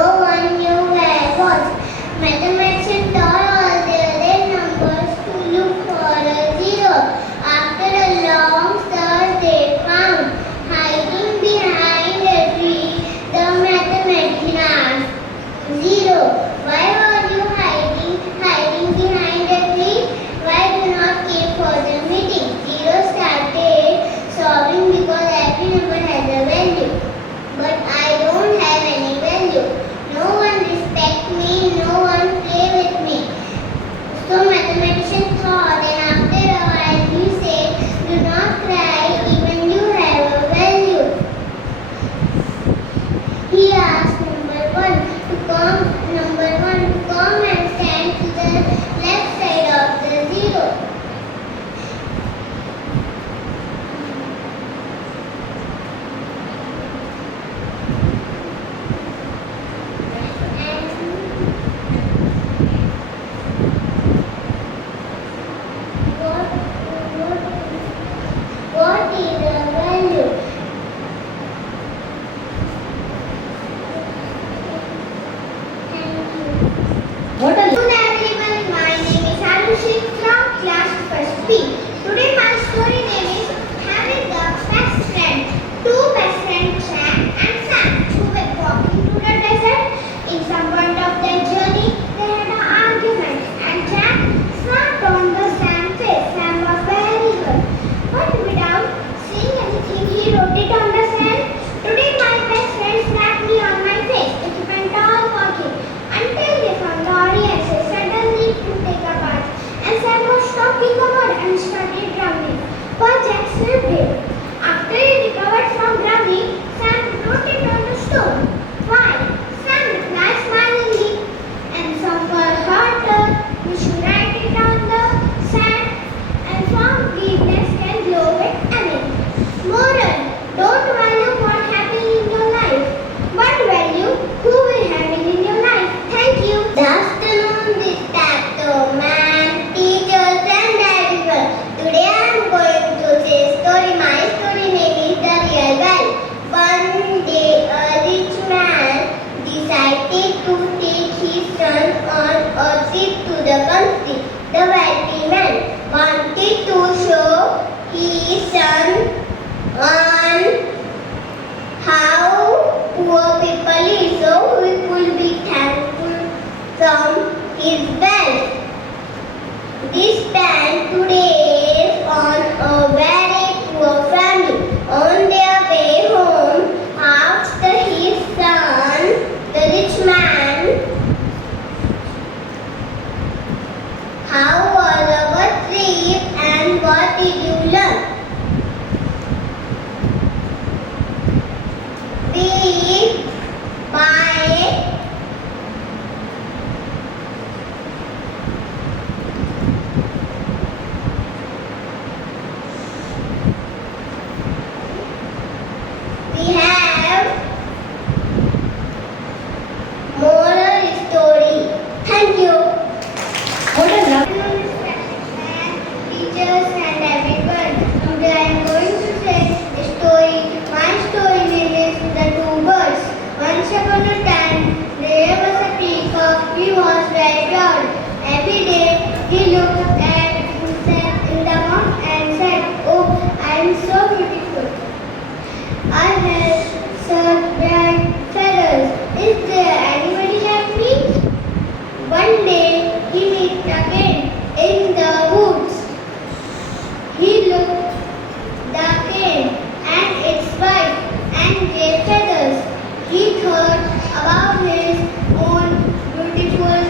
No one knew where it was. Mathematician taught all the other numbers to look for a zero. After a long search, they found, hiding behind a tree, the mathematician asked, Zero, why were you hiding behind a tree? Why do not came for the meeting? Zero started sobbing because every number has a value. But I don't have any value. No one respect me, no one play with me. So mathematician thought, and after a while he said, do not cry, even you have a value. He asked number one to come and stand to the left side of the zero. What is the value? Thank you. What are Good everyone, my name is Anushi from class first B. Today my story name is Having a Best Friend. Two best friends, Jack and Sam, who were walking through the desert. In some point of their journey, they had an argument, and Jack snapped on the Sam's face. Sam was very hurt, but without saying anything, he wrote it on the sand. Today my best friend slapped me on my face. It went on walking until they found the audience. They suddenly to take a bath, and Sam was talking about and started drowning. But Jack saved him. After he recovered from drowning, Sam wrote it on the stone. Why? Sam replied smilingly, and some were harder. We should write it on the sand, and forgiveness can glow it away. Moral: don't value what happened in your life, but value who will happen in your life. Thank you. Good afternoon, this man, teachers and everyone. Today I am going to say story. My story name is The Real Well. One day a rich man decided to take his son on a trip to the country. The wealthy man wanted to show his son on how poor people live, so he could be thankful from his wealth. This man today is on a very poor family. On their way home, asked his son, the rich man, how was our trip and what did you learn? We buy we have moral story. Thank you. What are love? Teachers and everyone. Today I am going to say a story. My story name is The Two Birds. Once upon a time, there was a peacock. He was very proud. Every day he looked at himself in the mouth and said, "Oh, I am so beautiful. I have such bright feathers. Is there anybody like me?" One day he met again in the woods. He looked the cane and its white and gray feathers. He thought about his own beautiful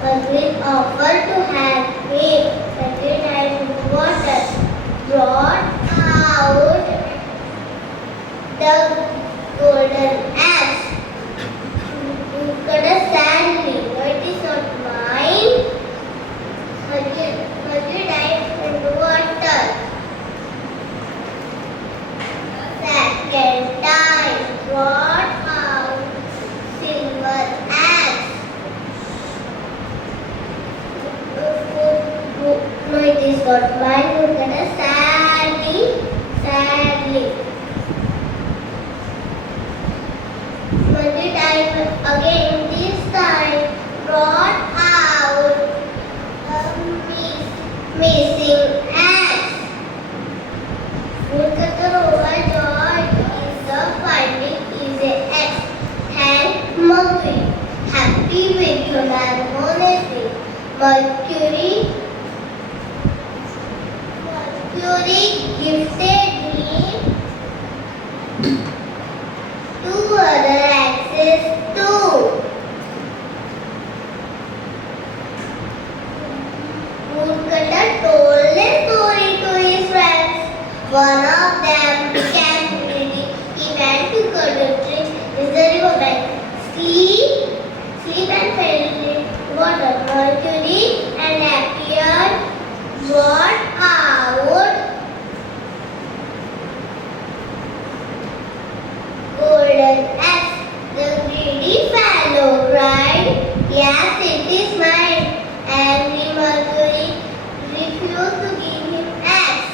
Agreed offered to have him. Second time water brought out the golden axe. Look at the sadly, it is not mine. Agreed died in the water. Second time brought out silver axe. No, it is not mine. Look at the sadly. Monday time again. This time brought out a missing axe. Look at the overjoyed is the finding is a X. Thank Mercury. Happy with the harmony. Mercury gifted me two other axes too. Woodcutter told a story to his friends. One of them began reading. He went to go to drink with the riverbank. Sleep and fell in water. Mercury and appeared brought out golden axe. The greedy fellow cried, "Yes, it is mine." Angry Mercury refused to give him axe.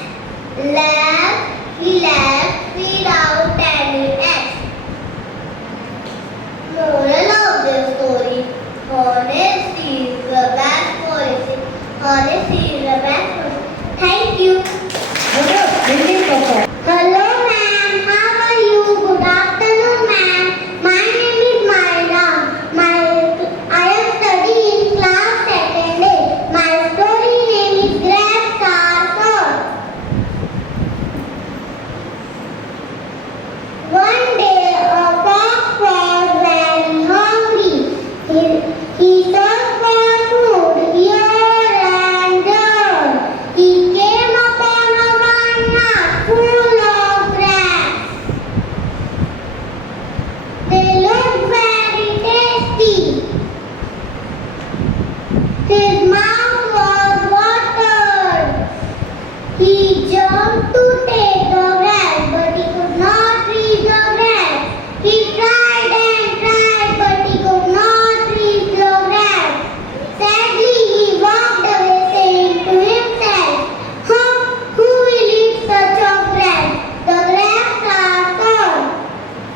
He left without any axe. Moral of the story: honesty is the best policy. Honesty is the best policy. Thank you. What a building performance. Hello ma'am, how are you? Good afternoon ma'am. My name is Myra. I am studying in class 2nd A. My story name is Grapes Are Sour. One day a fox was very hungry. He searched for food here and there. He came upon a walnut full of grapes. They looked very tasty. His mouth was watered. He jumped to take the grapes, but he could not reach the grapes. He tried and tried, but he could not reach the grapes. Sadly, he walked away, saying to himself, who will eat such a grapes? The grapes are sour.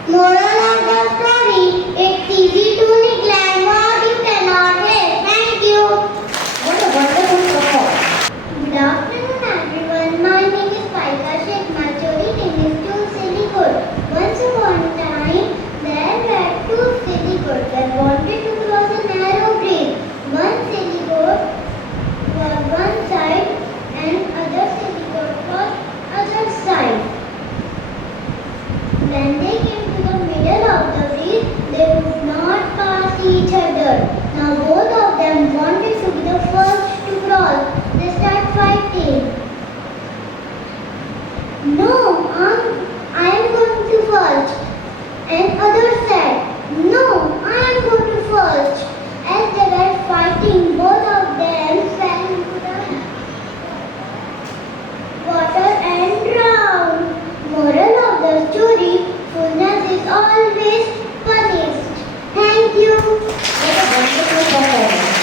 Moral of the story: it's easy to neglect what you cannot have. Thank you. What a wonderful performance. Good afternoon, everyone. My name is Paika Sheikh. My story name is Two Silly Goats. Once upon a time, there were two silly goats that wanted to cross a narrow bridge. One silly goat was one side, and other silly goat was other side. When they came to the middle of the bridge, they could not pass each other. Now both of them wanted to be the first to cross. They start fighting. No, I am going to first. And other said, no, I am going to first. As they were fighting, both of them fell into the water and drowned. Moral of the story: fullness is always punished. Thank you. What a wonderful performance.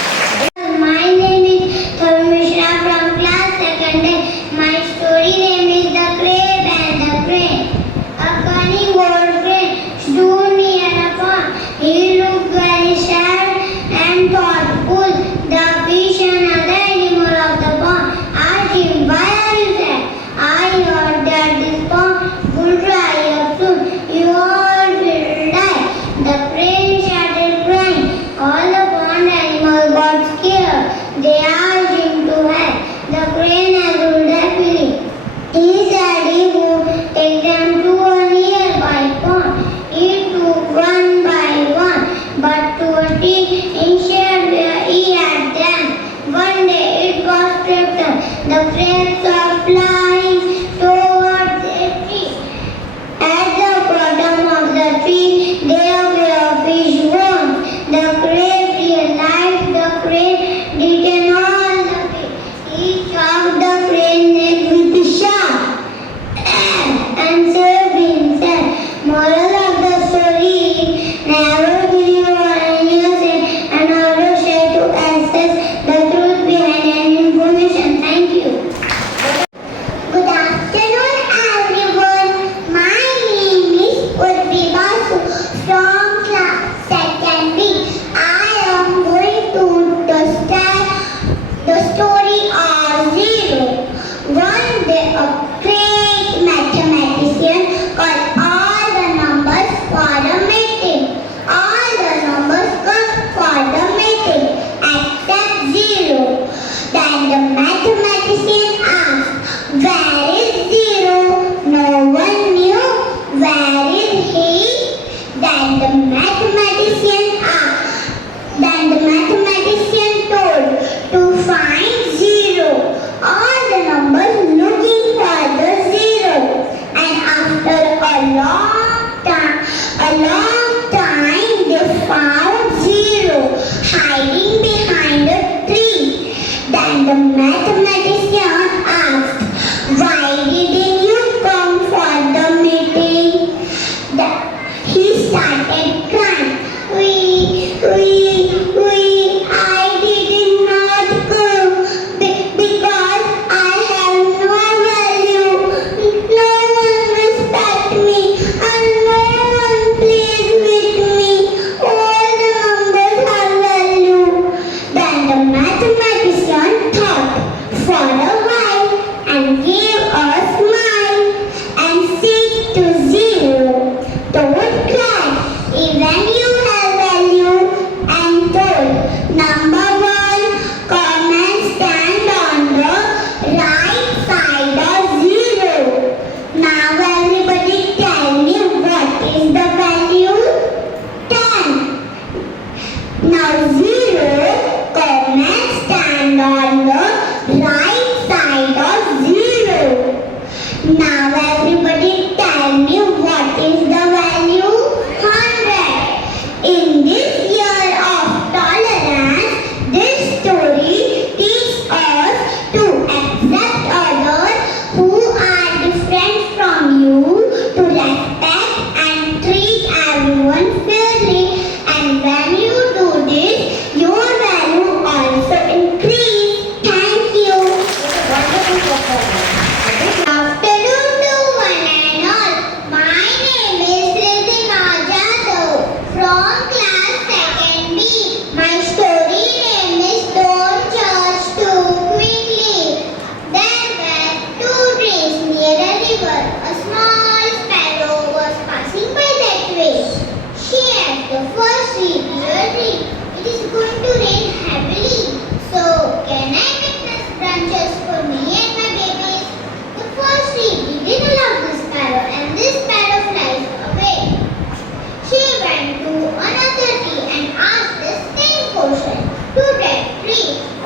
My name is Dharmishra from class 2nd A. My story name is The Crab and the Crane. A cunning old crane stood near a pond. He looked very sad and thoughtful. The fish and other animals of the pond asked him, "Why are you sad?" "I heard that this pond will dry up soon. You all will die." The crane started crying. All the pond animals got scared. They asked him to help. The crane answered happily. He said he would take them to a nearby pond. He took one by one, but to a tree instead where he had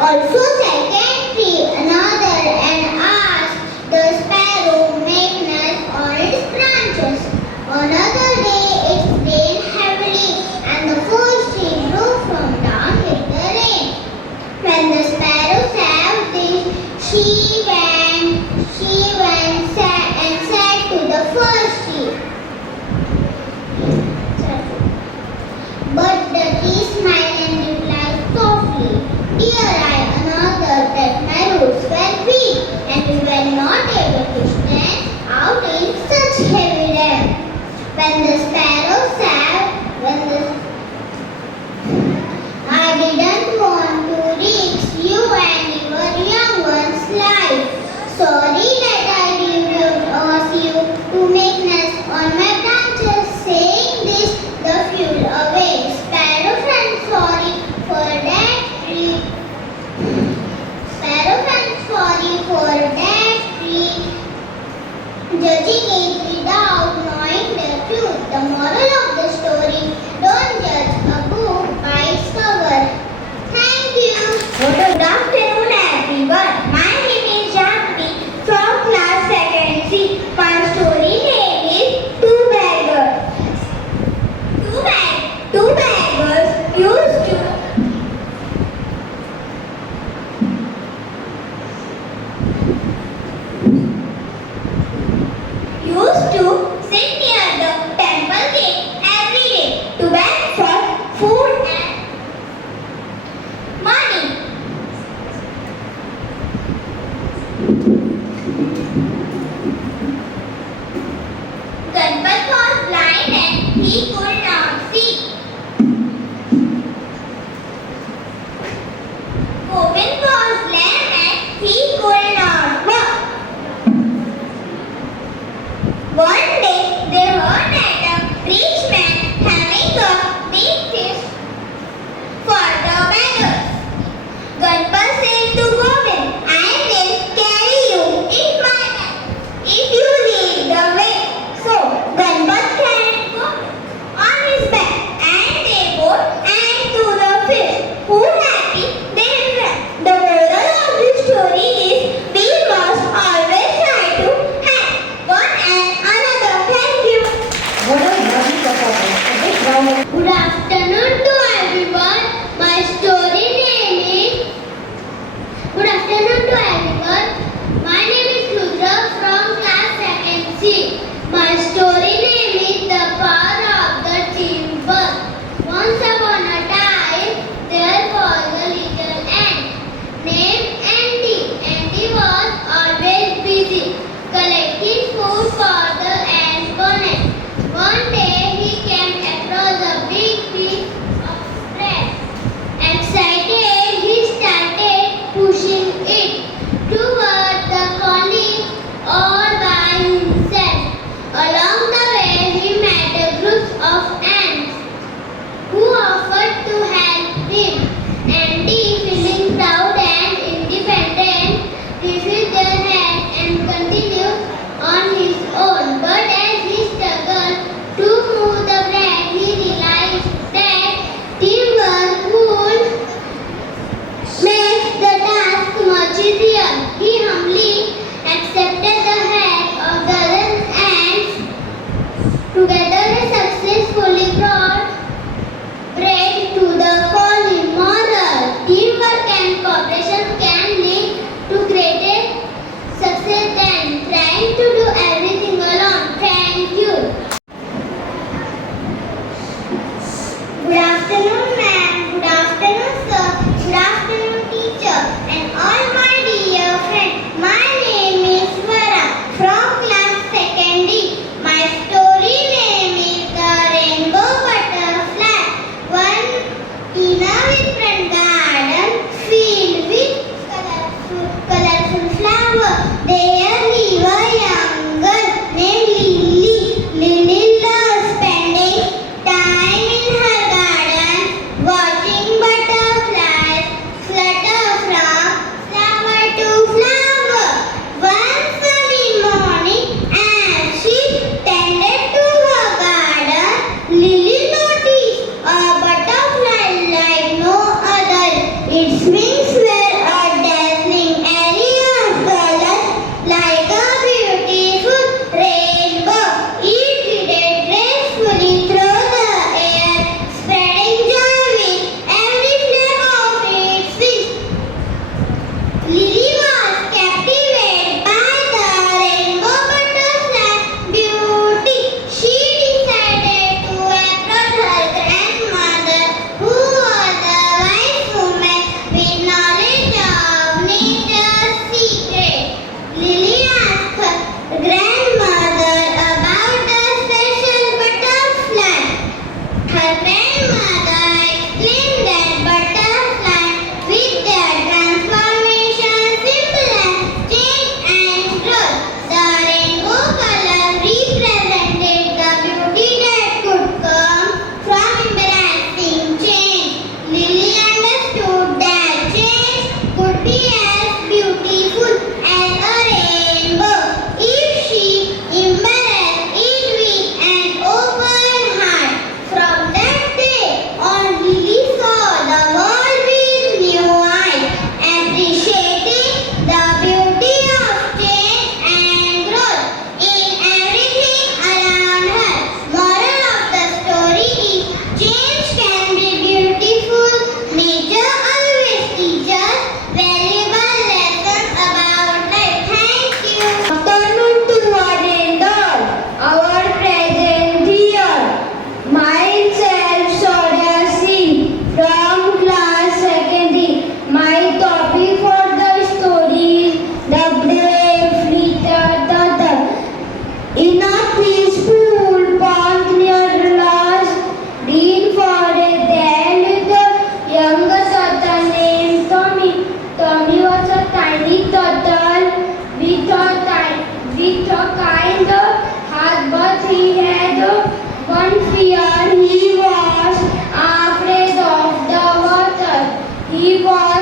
Also second tree another and asked the sparrow make nest on its branches. Another day it rained heavily and the first tree broke from down with the rain. When the sparrow saw this, she went and said to the first tree. But the tree smiled and replied softly, "Dear, I another that my roots were weak and we were not able to stand out in such heavy rain." When the sparrow said, "I didn't want to risk you and your young one's life. Sorry that I asked you to make nest on my branches." Saying this, the flew away. Sparrow friend, sorry for that tree. Sparrow friend, sorry for that tree. Judging it without knowing the truth. The moral of the story: don't judge a book by its cover. Thank you. Good afternoon, everyone. My name is Janvi from class 2nd C. My story name is Two Beggars. Two beggars used to sit near the temple gate every day to beg for food and money.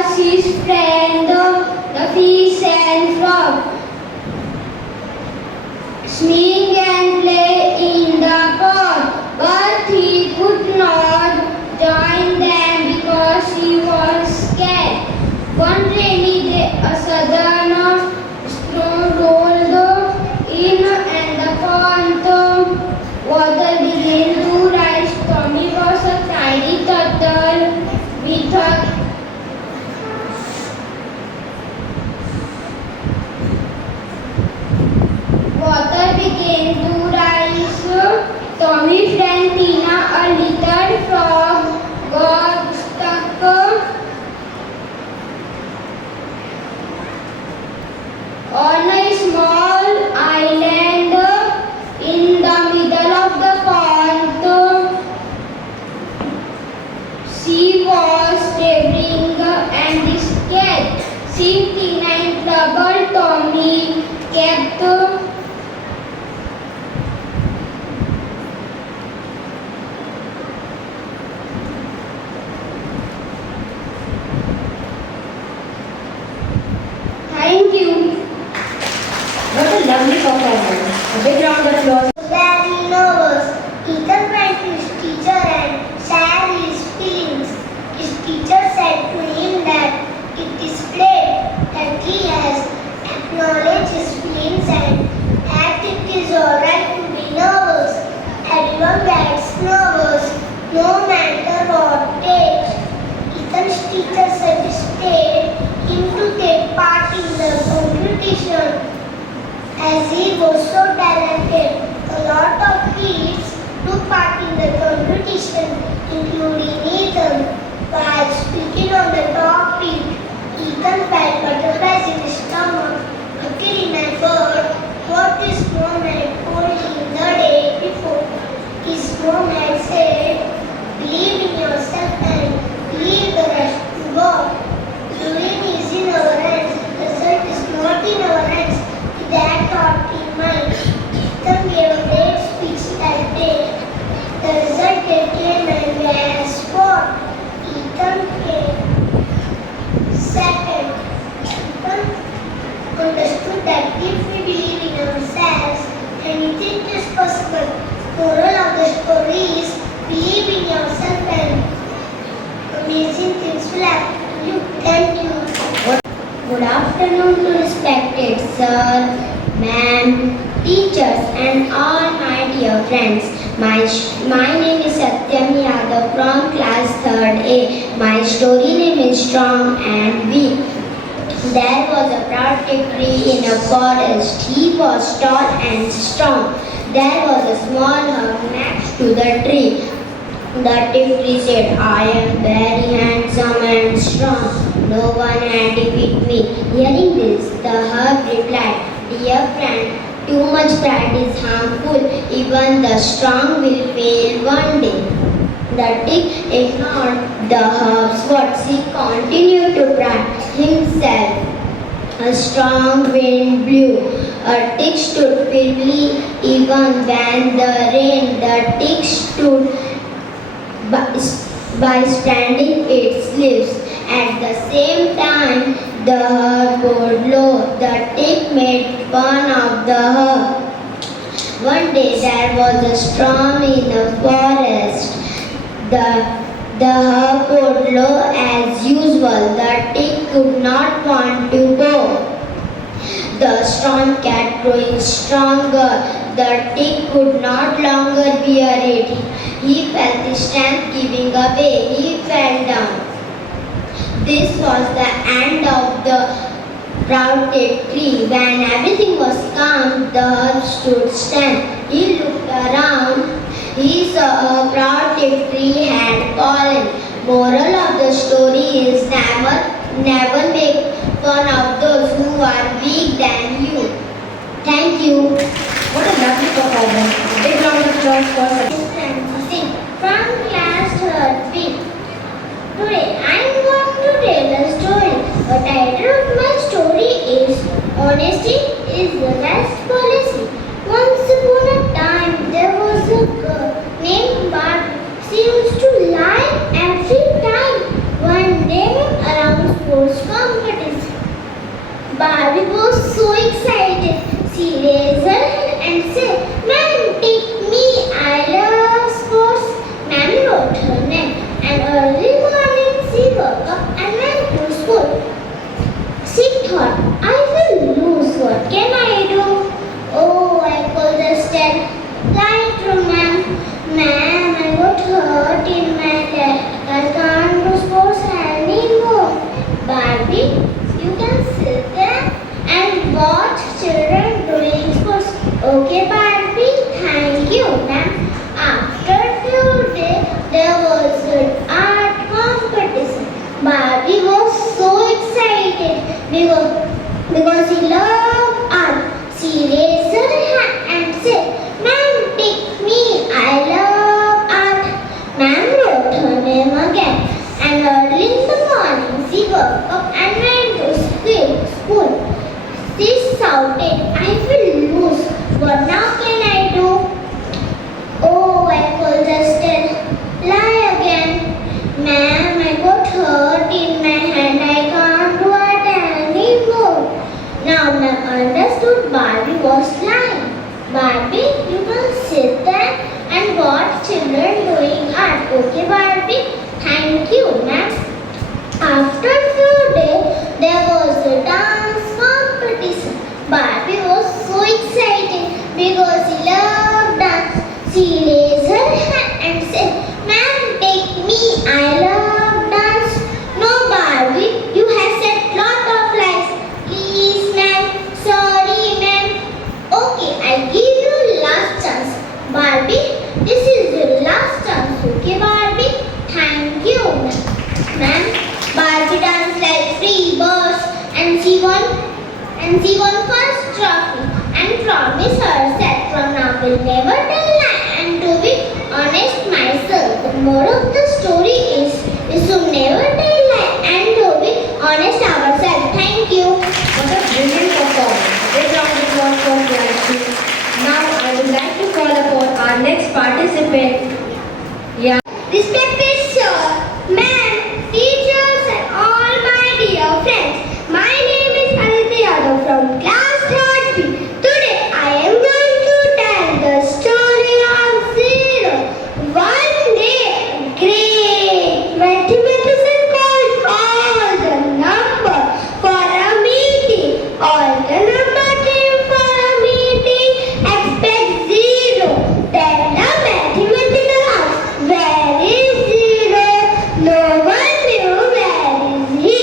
was his friend, the fish and frog. Swing and play in the pond, but he could not join them because he was scared. One rainy day, a sudden storm rolled in and the pond water began to rise. Tommy was a tiny turtle with a water began to rise. Tommy's friend Tina, a little frog, got stuck on a small island in the middle of the pond. She was shivering and scared. Seeing Tina in trouble, Tommy kept Thank you. What a lovely performance. A big round of applause. Very nervous. Ethan went to his teacher and shared his feelings. His teacher said to him that it displayed that he has acknowledged his feelings and that it is alright to be nervous. Everyone gets nervous, no matter what age. Ethan's teacher suggested him to take part in the competition. As he was so talented, a lot of kids took part in the competition, including Ethan. While speaking on the topic, Ethan felt butterflies in his stomach. Luckily, my bird, what his mom had told him the day before. His mom had said, believe in yourself and leave the rest to God. Doing is in our hands, the result is not in our hands. That thought in mind, Ethan gave a great speech that day. The result came and was fourth. Ethan came second. Ethan understood that if we believe in ourselves, anything is possible. Moral of the story is believe in yourself and amazing things will happen to you. Thank you. Good afternoon to respected sir, ma'am, teachers and all my dear friends. My name is Satyam Yadav from class 3rd A. My story name is Strong and Weak. There was a proud tree in a forest. He was tall and strong. There was a small herb next to the tree. The tree said, I am very handsome and strong. No one had defeated me. Hearing this, the herb replied, dear friend, too much pride is harmful. Even the strong will fail one day. The tick ignored the herb's words. He continued to pride himself. A strong wind blew. A tick stood firmly even when the rain. The tick stood by spreading its leaves. At the same time, the herb bowed low. The tick made fun of the herb. One day there was a storm in the forest. The herb bowed low as usual. The tick could not want to go. The storm kept growing stronger. The tick could not longer bear it. He felt his strength giving away. He fell down. This was the end of the proud tree. When everything was calm, the herb stood still. He looked around. He saw a proud tree had fallen. Moral of the story is never make fun of those who are weak than you. Thank you. What a lovely performance. A big round of applause for Francis from class 3rd B. Today I am going to tell a story. The title of my story is Honesty is the Best Policy. Once upon a time there was a girl named Barbie. She used to lie every time. One day around school Barbie was so excited. She raised her hand and said, "Ma'am, take me. I love sports." Ma'am wrote her name, and early morning she woke up and went to school. She thought, "I will lose. What can I do?" "Oh, I could just lie to ma'am. Ma'am, I got hurt in my leg. I can't do sports anymore." "Barbie, you can sit there and watch children doing sports." "Okay, Barbie, thank you, ma'am." After few days, there was an art competition. Barbie was so excited because she loved art. She raised her hand and said, "Ma'am, take me. I love art." Ma'am wrote her name again, and early in the morning she woke up and went to school. She shouted, "I will lose. What now can I do?" "Oh, I could just lie again. Ma'am, I got hurt in my hand. I can't do it anymore." Now ma'am understood Barbie was lying. "Barbie, you can sit there and watch children doing art." "Okay, Barbie, thank you, ma'am." After few days, there was a dance competition. Barbie was so excited because she loved dance. She raised her hand and said, "Ma'am, take me. I love dance." "No, Barbie, you have said lot of lies." "Please, ma'am. Sorry, ma'am." "Okay, I give you last chance. Barbie, this is your last chance. Okay, Barbie? Thank you, ma'am." Barbie danced like three birds and she won first trophy and promised herself, "From now will never tell lie and to be honest myself." The moral of the story is to never tell lie and to be honest ourselves. Thank you. What a brilliant performance. A big round of applause for Priyanshi. Now I would like to call upon our next participant. Yeah. Respected sir, ma'am, teachers and all my dear friends. My name is Aditi Yadav from class 3rd B. Today I am going to tell the story of Zero. One day, a great mathematician called all the number for a meeting. All the number came for a meeting except Zero. Then the mathematician asked, "Where is Zero?" No one knew where is he.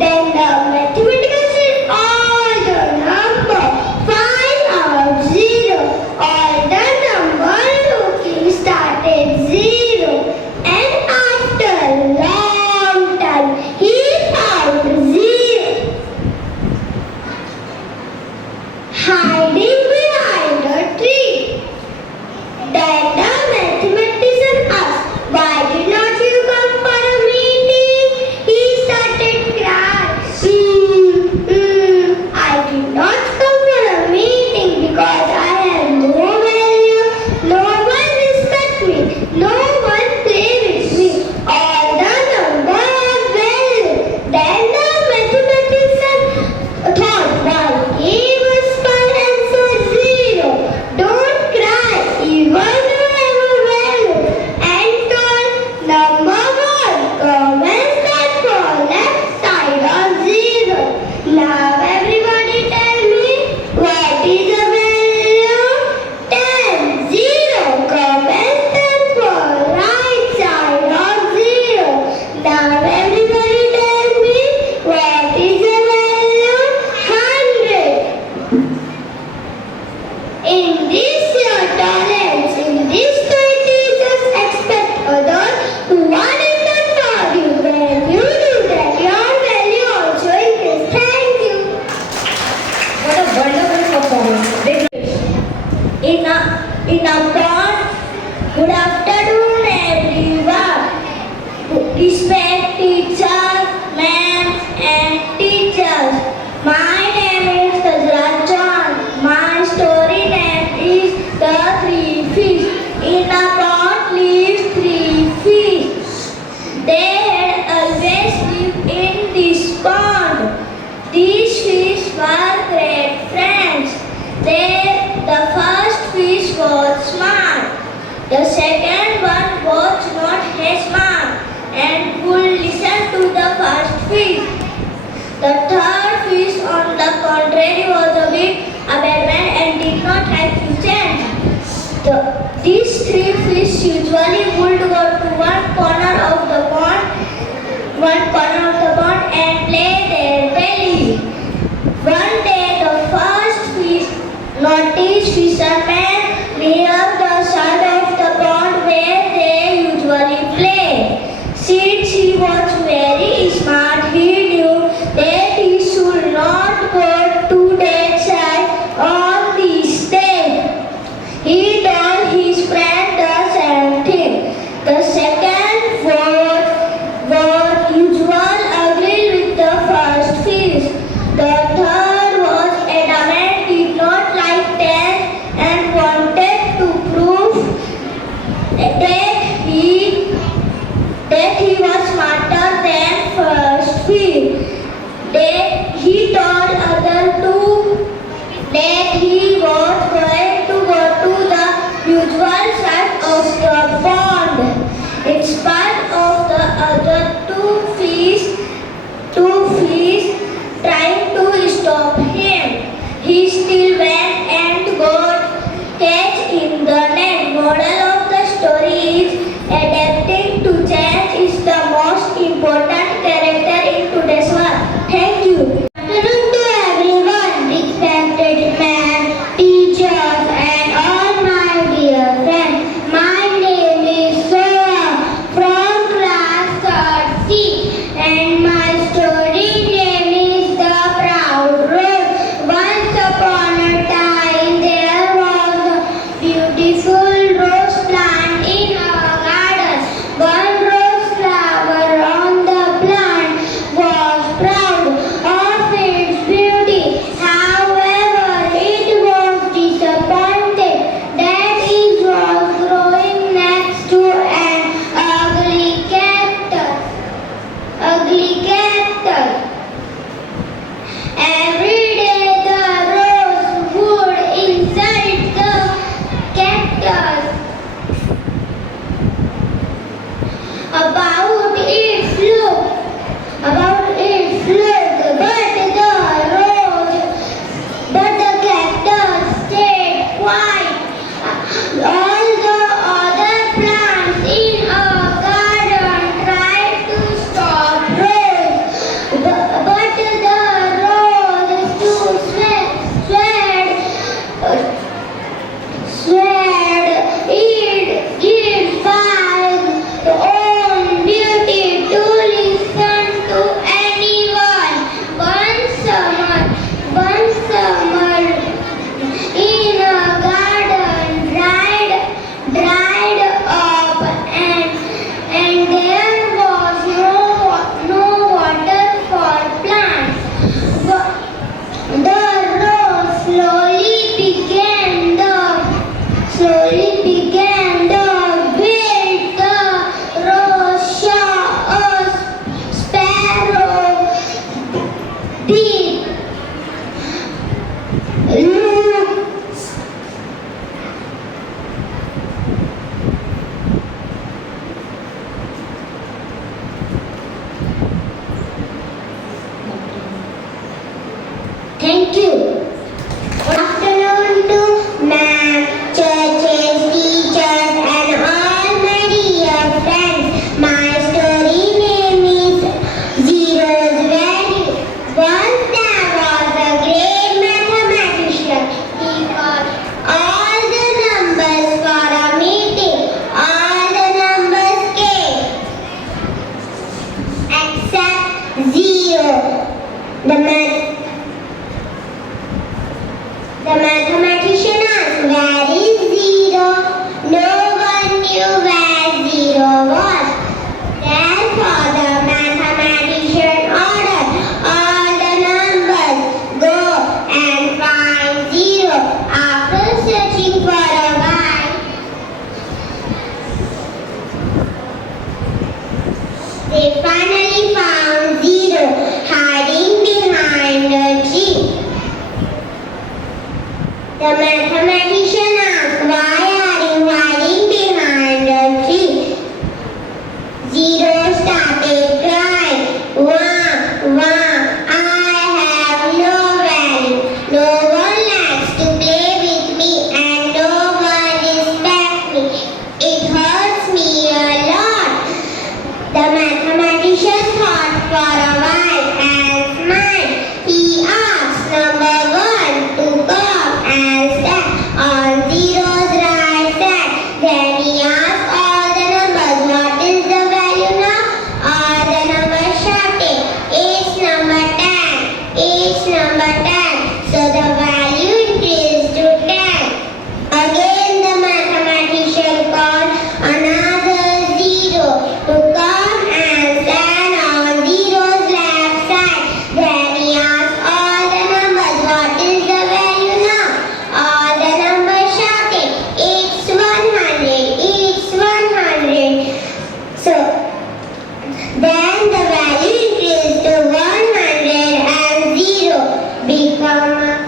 Then the mathematician said, "All the number, find out Zero." All the number looking started Zero, and after a long time he found Zero hiding behind a tree. Then the mathematician asked, "Why did not you come for a meeting?" He started crying. "I did not come for a meeting because I have no value. No one respect me. No one play with me. All the number have value." Then the mathematician thought, "Why he whispered and said Zero, don't cry, even you have a value." And told number one, "Come and stand for left side of Zero." Now everybody tell me, what is the value? 10. Zero. Come and stand for right side of Zero. Now everybody tell me, what is the value? 100. In this your talents, in this way teachers expect others who are not for you. When you do that, your value also increases. Thank you. The first fish was smart. The second one was not as smart and would listen to the first fish. The third fish, on the contrary, was a bit abandoned and did not like to change. These three fish usually would go to one corner of the pond and play their daily. One day, the first fish noticed fishermen near the side of the pond where they usually play. Since he was very smart, he knew that he should not go to that side on this day. He told his friend the same thing. The second was usual agreed with the first fish. The third was adamant, did not like that and wanted to prove that he was smarter than first fish. He told other two that he was going to go to the usual side of the pond. In spite of the other two fish trying to stop him, he still went and got catch in the net. Moral of the story is adapting to change is the most important character in today's world. Thank you. Good afternoon to everyone, respected men, teachers, and all my dear friends. My name is Soha from class 3C, and my story name is The Proud Rose. Once upon a time, there was a beautiful rose plant in a garden. One rose flower on the plant was proud of its beauty. However, it was disappointed that it was growing next to an ugly cactus. Every day the rose would insult the cactus about its look, but the cactus stayed quiet. All the other plants in a garden tried to stop Rose, but the rose too swayed its own beauty to listen to anyone. One summer in a garden dried up and there was no water for plants. The rose slowly began to build. The rose saw a sparrow peep. Thank you. Good afternoon to ma'am, churches, teachers, and all my dear friends. My story name is Zero's Value. Once there was a great mathematician. He called all the numbers for a meeting. All the numbers came except zero. The mathematician asked, "Where is zero?" No one knew where zero was. Therefore, the mathematician ordered all the numbers go and find zero. After searching for a while, they finally found zero hiding behind The mathematician asked, why are you hiding behind a tree? Zero started crying. Wah, wah, I have no value. No one likes to play with me and no one respects me. It hurts me a lot. The mathematician thought for a while and smiled. He asked number one to come and stand on zero's right side. Then he asked all the numbers, what is the value now? All the numbers shouted, it's number 10, it's number 10. So the value increased to 10. Again the mathematician called another zero to come and stand on zero's left side. Then he asked all the numbers, what is the value now? All the numbers shouted, it's 100, it's 100. So then the value increased to 100 and 0 become a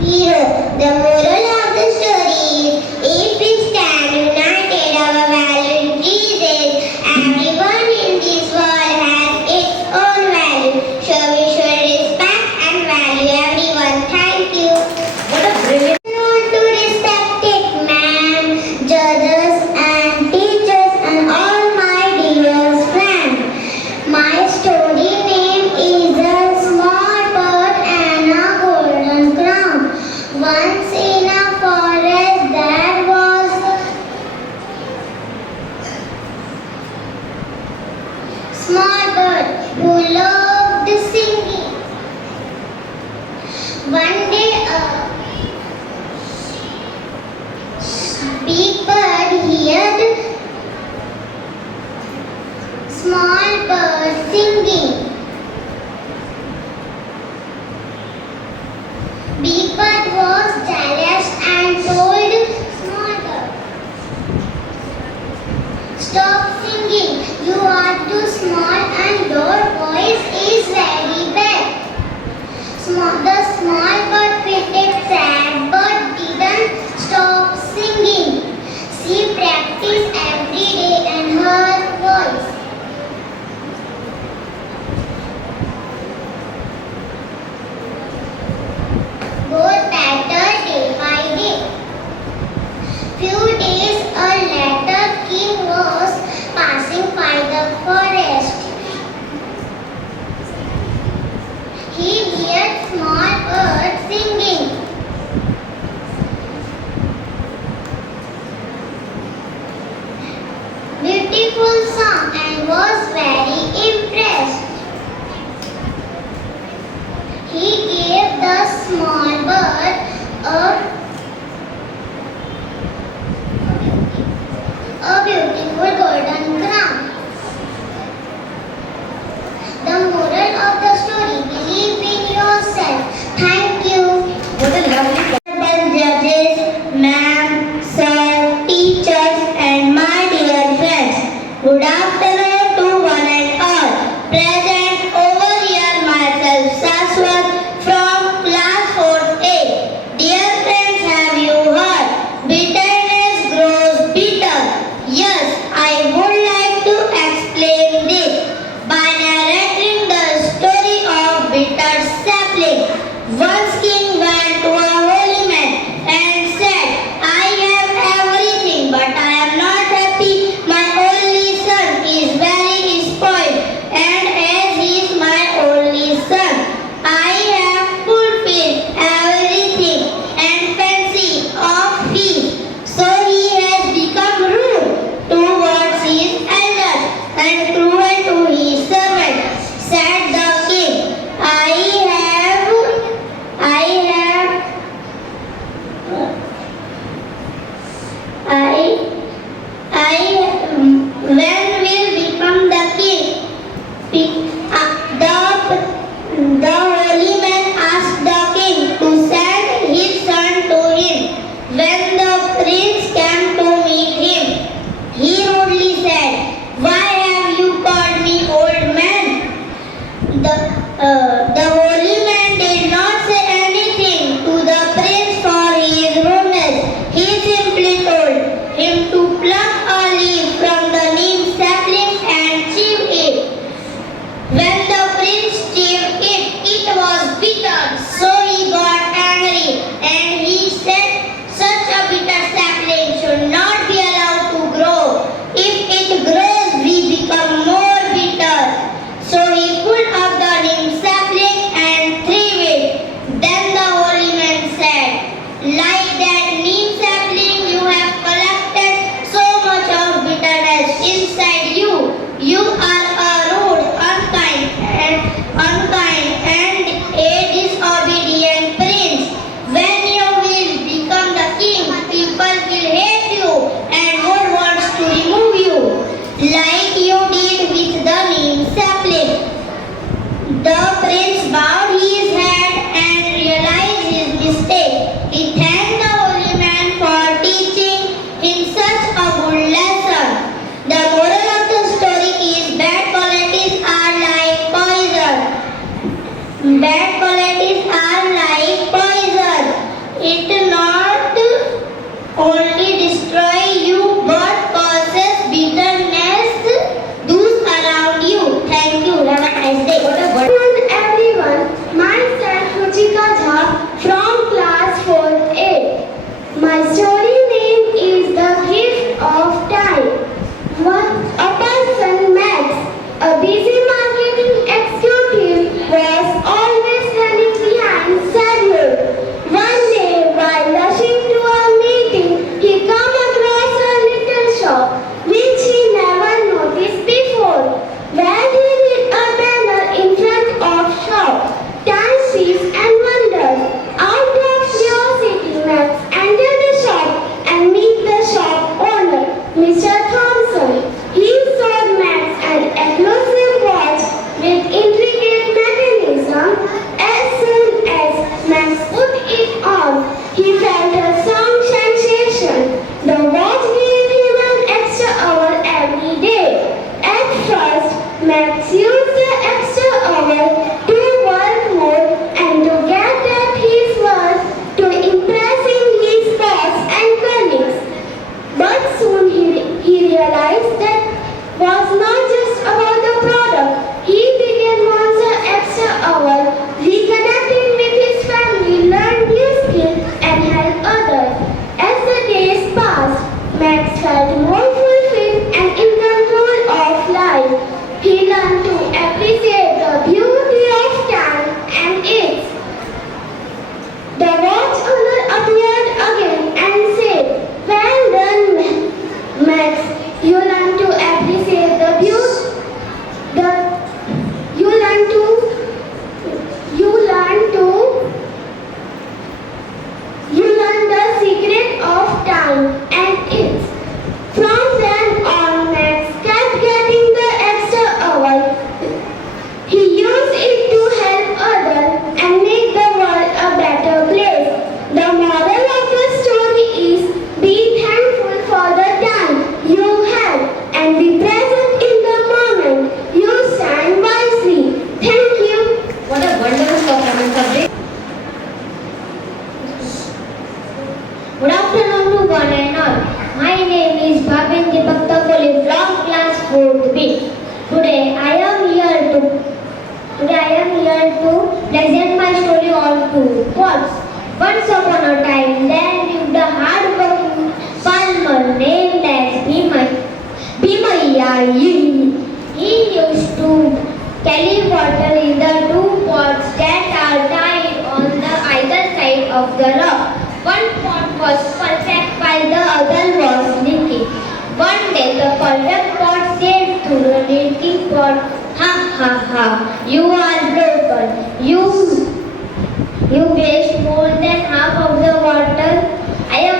hero. The moral of the story is, if we stand united, our value increases. Everyone in this world has its own value. So we should respect and value everyone. Thank you. What a brilliant. Known to respected man, judges and teachers and all my dear friends. My story name is A Small Bird and a Golden Crown. Once in a forest there was a small bird who loved singing. One day a big bird heard small bird singing. Big bird was jealous and told small bird, stop singing, you are too small and your voice is very bad. The small bird felt sad but didn't stop singing. She practiced every day and her voice got better day by day. Few days later, king was passing by the forest. He heard small bird singing. Beautiful song and was very impressed. He gave the small bird a beautiful golden crown. The moral of the story, believe in yourself. Thank you. What a lovely. Honorable judges, ma'am, sir, teachers and my dear friends. Good afternoon to one and all. Present over here myself, Saswat from class 4A. Dear friends, have you heard? Bitterness grows bitter. Yes, I would like to explain this by narrating the story of bitter sapling. Once king went to a holy man and said, I have everything but I am not happy. My only son is very spoiled, and as he is my only son, I have fulfilled everything and fancy of his. So he has become rude towards his elders and cruel to his servants. Said the king, I when will become the king? The holy man asked the king to send his son to him. When the prince came to meet him, he rudely said, why have you called me old man? The holy man did not say anything. present my story on two pots. Once upon a time, there lived a hard-working farmer named as Bhimaiya. He used to carry water in the two pots that are tied on the either side of the rock. One pot was perfect while the other was leaking. One day the perfect pot said to the leaking pot, "Ha ha ha, you are broken. You waste more than half of the water. I am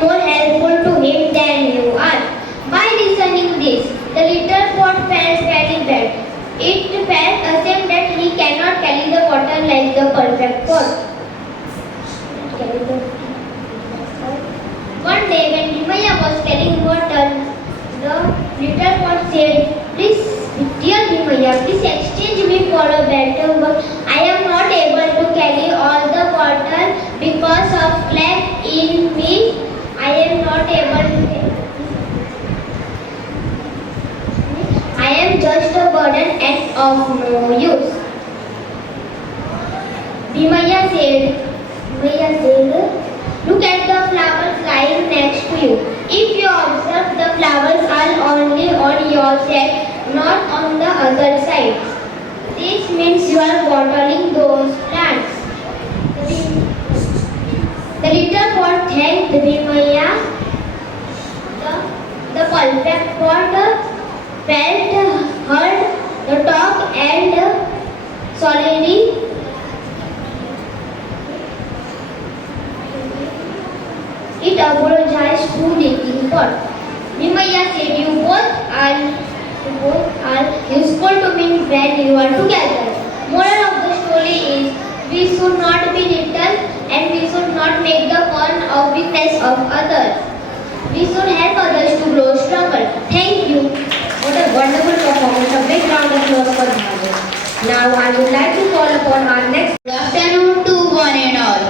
more helpful to him than you are." By listening this, the little pot felt very bad. It felt ashamed that he cannot carry the water like the perfect pot. One day when Bhimaiya was carrying water, the little pot said, "Please, dear Bhimaiya, please exchange me for a better one. I am not able to carry all the water because of crack in me. I am not able to. I am just a burden and of no use." Bhimaiya said, "Look at the flowers lying next to you. If you observe, the flowers are only on your side, not on the other side. This means you are watering those plants." The little pot thanked Bhimaiya. The perfect pot felt hurt, the top and sorry. It apologized to leaking pot. Bhimaiya said, "You both are useful to me when you are together." Moral of the story is, we should not be little and we should not make the fun of weakness of others. We should help others to grow stronger. Thank you. What a wonderful performance. A big round of applause for Bhagat. Now I would like to call upon our next. Good afternoon to one and all.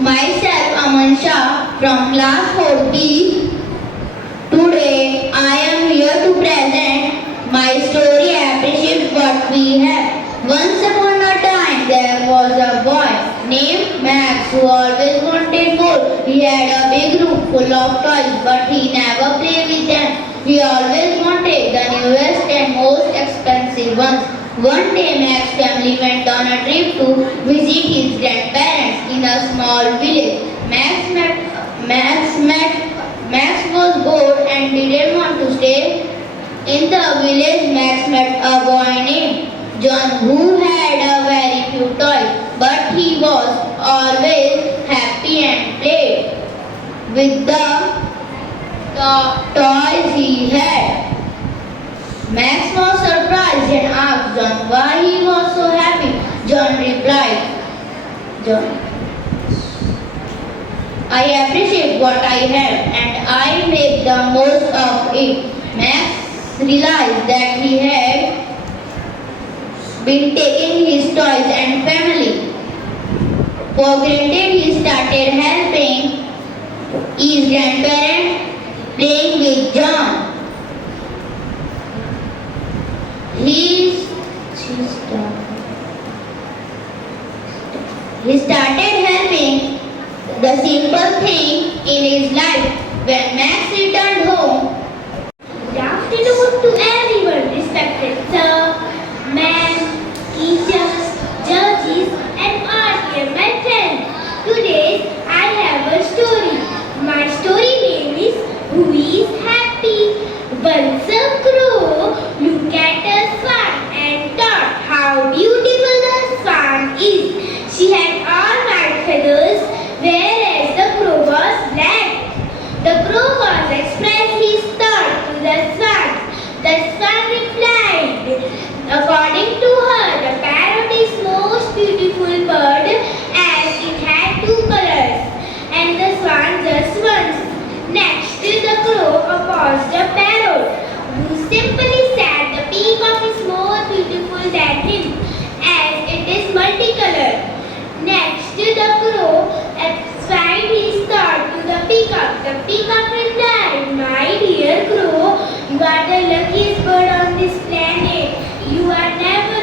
Myself Aman Shah from class 4B. Today I am here to present my story. Appreciate what we have. Once upon a time there was a boy named Max who always wanted more. He had a big room full of toys, but he never played with them. He always wanted the newest and most expensive ones. One day Max's family went on a trip to visit his grandparents in a small village. Max was bored and didn't want to stay in the village. Max met a boy named John who had a very few toys, but he was always happy and played with the toys he had. Max was surprised and asked John why he was so happy. John replied, "I appreciate what I have and I make the most of it." Max realized that he had been taking his toys and family for granted. He started helping his grandparents, playing with John. He started helping the simple thing in his life. When Max returned home, Good afternoon to everyone, respected sir, ma'am, teachers, judges, and all dear my friends. Today I have a story. My story name is Who is Happy? Once a crow looked at a swan and thought how beautiful the swan is. She had all white feathers, whereas the crow was black. The crow was expressed his thought to the swan. The swan replied, according to her, the parrot is most beautiful bird as it had two colors, and the swan just once. Next, the crow opposed the parrot, who simply said the peacock is more beautiful than him, as it is multicolored. Next, the crow explained his thought to the peacock. The peacock replied, "My dear crow, you are the luckiest bird on this planet. You are never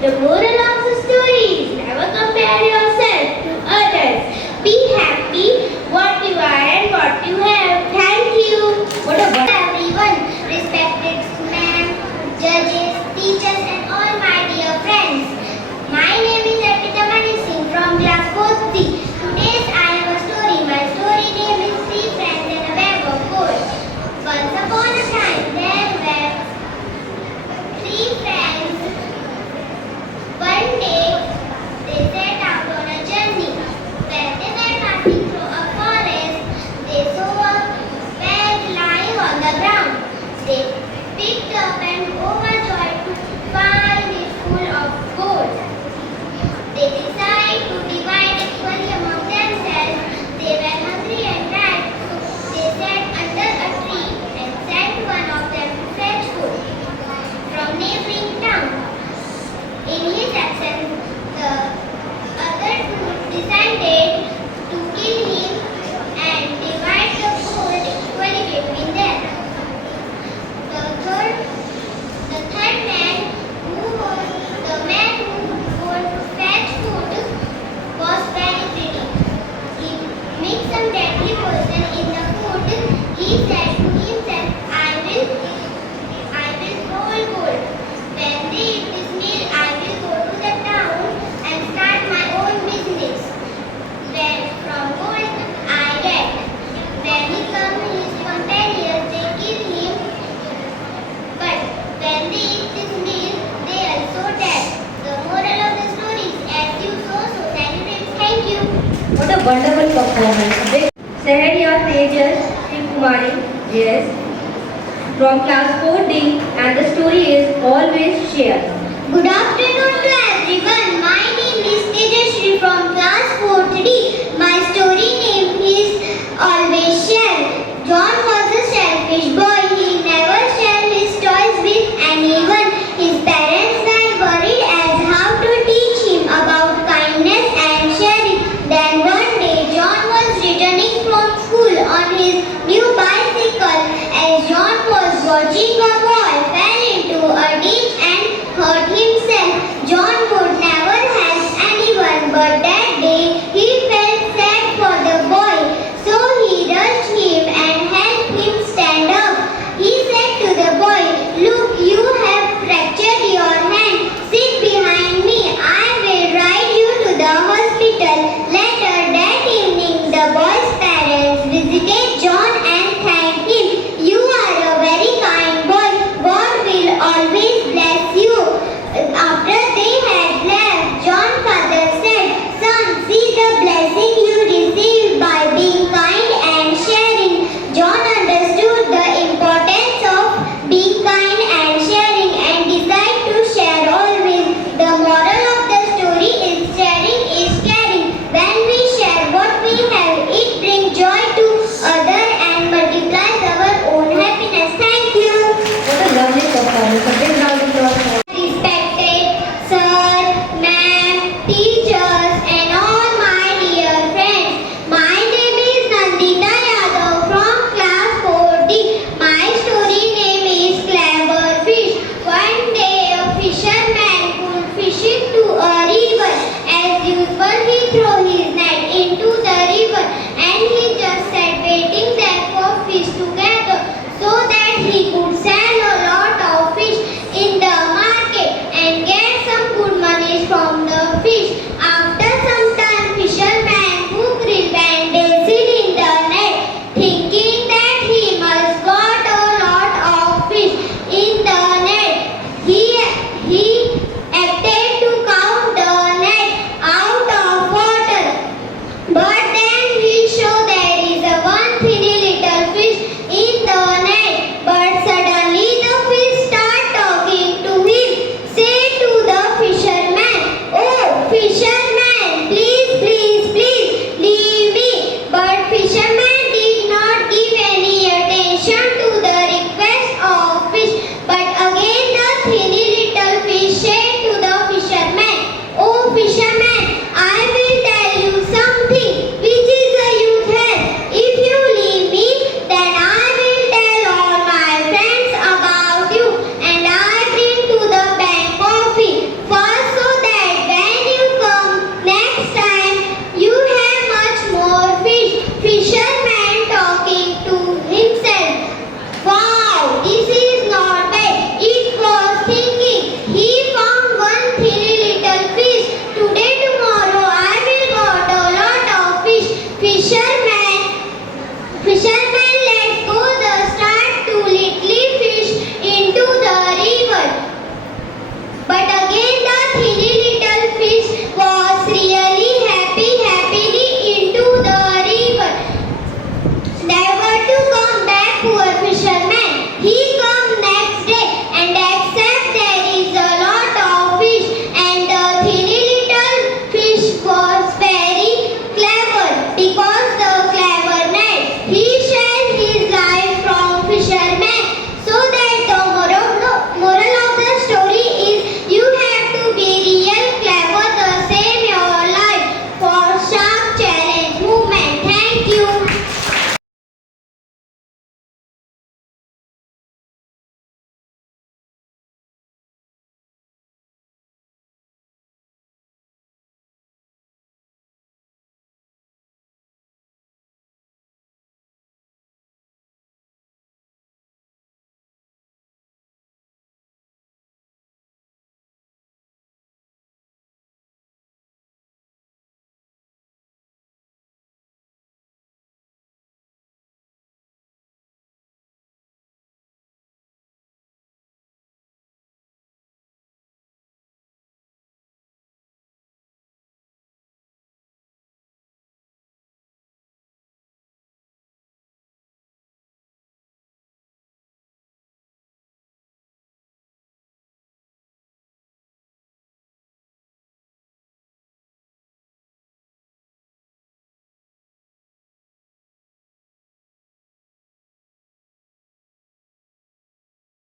The moral of the story is never compare yourself to others. Be happy what you are and what you have. Thank you. What a Everyone, respected ma'am, judges, teachers and all my dear friends. My name is Arpita Mani Singh from class 4th C. Today I have a story. My story name is Three Friends and a Bag of Gold. Once upon a time there were three friends. One day they set out on a journey. When they were passing through a forest, they saw a bag lying on the ground. They picked up and overjoyed to find it full of gold. They decided to divide equally among themselves. They were hungry and tired, so they sat under a tree and sent one of them to fetch food from neighboring town. In his absence, the other two decided to kill him and divide the gold equally between them. The third man, the man who would fetch food, was very greedy. He mixed some deadly poison in the food. He said to himself, I will roll gold. When they eat this meal, I will go to the town and start my own business. When from gold I get. When he comes, his companions, they kill him. But when they eat this meal, they also die. The moral of the story is as you sow, so thank you. What a wonderful performance. Sehariya Tejas Sri Kumari, yes, from class 4D, and the story is Always Share. Good afternoon.